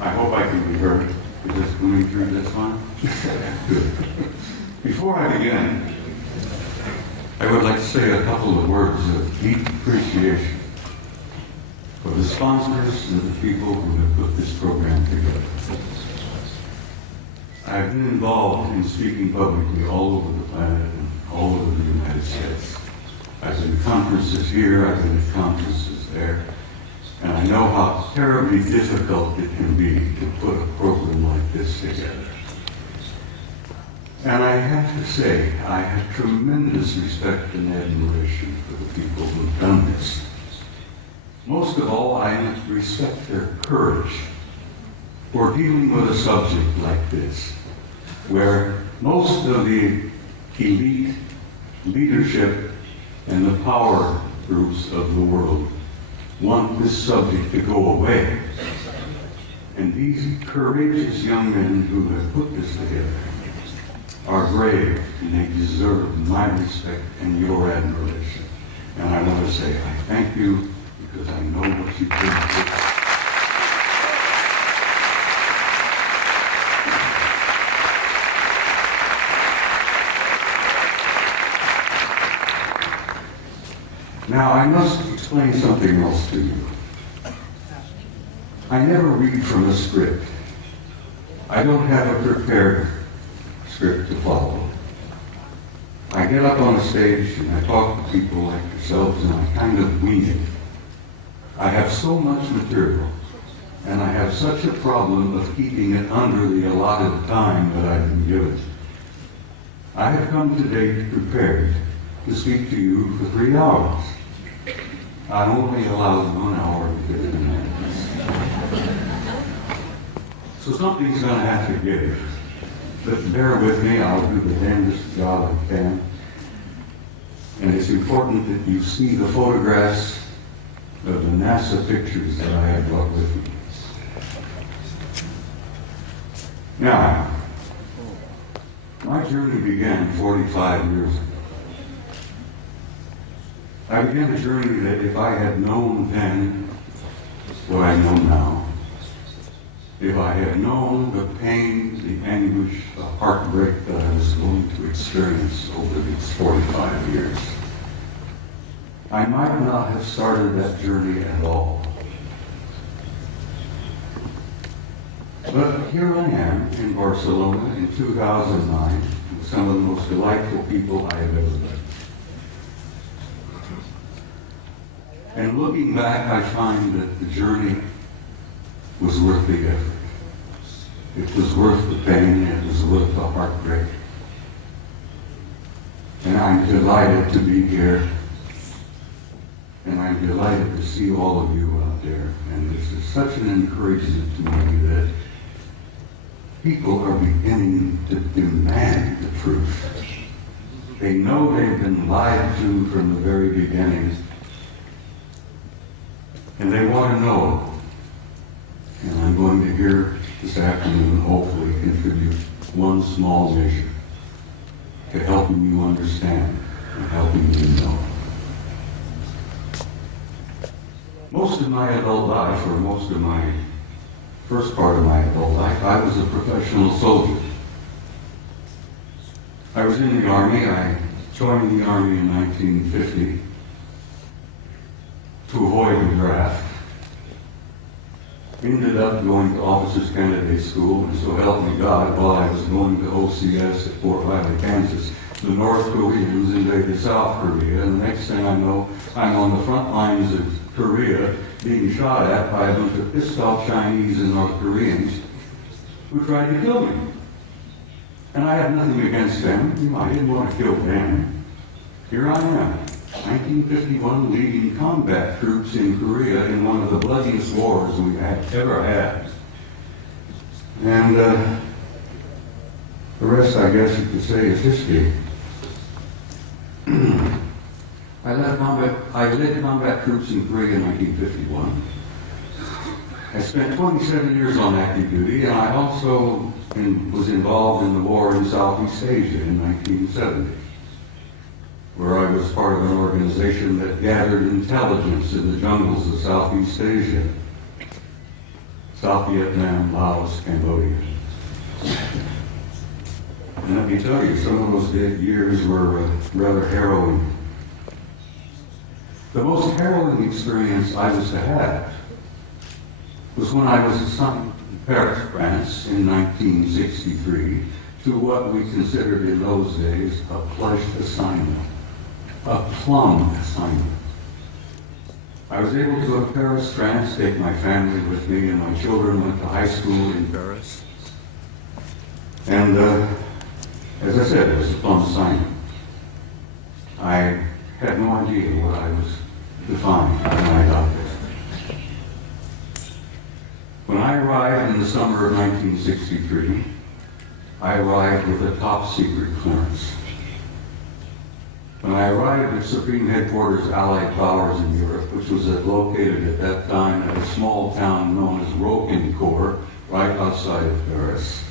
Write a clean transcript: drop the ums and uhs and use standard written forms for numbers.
I hope I can be heard. Is this coming through this one? Good. Before I begin, I would like to say a couple of words of deep appreciation for the sponsors and the people who have put this program together. I have been involved in speaking publicly all over the planet and all over the United States. I've been at conferences here, I've been at conferences there, and I know how terribly difficult it can be to put a program like this together. And I have to say, I have tremendous respect and admiration for the people who've done this. Most of all, I respect their courage for dealing with a subject like this, where most of the elite leadership and the power groups of the world want this subject to go away. And these courageous young men who have put this together are brave, and they deserve my respect and your admiration. And I want to say I thank you because I know what you did. Now, I must explain something else to you. I never read from a script. I don't have a prepared script to follow. I get up on a stage and I talk to people like yourselves and I kind of wing it. I have so much material and I have such a problem of keeping it under the allotted time that I've been given. I have come today prepared to speak to you for 3 hours. I'm only allowed 1 hour and 15 minutes. So something's going to have to give. But bear with me, I'll do the damnedest job I can. And it's important that you see the photographs of the NASA pictures that I have brought with me. Now, my journey began 45 years ago. I began a journey that if I had known then what I know now, if I had known the pain, the anguish, the heartbreak that I was going to experience over these 45 years, I might not have started that journey at all. But here I am in Barcelona in 2009 with some of the most delightful people I have ever met. And looking back, I find that the journey was worth the effort. It was worth the pain, it was worth the heartbreak. And I'm delighted to be here. And I'm delighted to see all of you out there. And this is such an encouragement to me that people are beginning to demand the truth. They know they've been lied to from the very beginning. And they want to know. And I'm going to here this afternoon hopefully contribute one small measure to helping you understand and helping you know. Most of my adult life, or most of my first part of my adult life, I was a professional soldier. I was in the Army. I joined the Army in 1950 to avoid the draft. Ended up going to Officers Candidate School, and so help me God, while I was going to OCS at Fort Riley, Kansas, the North Koreans invaded South Korea, and the next thing I know, I'm on the front lines of Korea being shot at by a bunch of pissed off Chinese and North Koreans who tried to kill me. And I had nothing against them. I didn't want to kill them. Here I am. 1951, leading combat troops in Korea in one of the bloodiest wars we had ever had. And the rest, I guess you could say, is history. I led combat troops in Korea in 1951. I spent 27 years on active duty, and I also was involved in the war in Southeast Asia in 1970, where I was part of an organization that gathered intelligence in the jungles of Southeast Asia, South Vietnam, Laos, Cambodia. And let me tell you, some of those years were rather harrowing. The most harrowing experience I was to have was when I was assigned to Paris, France in 1963 to what we considered in those days a pledged assignment, a plum assignment. I was able to go to Paris, France, take my family with me, and my children went to high school in Paris. And as I said, it was a plum assignment. I had no idea what I was to find when I got there. When I arrived in the summer of 1963, I arrived with a top secret clearance. When I arrived at Supreme Headquarters Allied Powers in Europe, which was located at that time at a small town known as Roquencourt, right outside of Paris,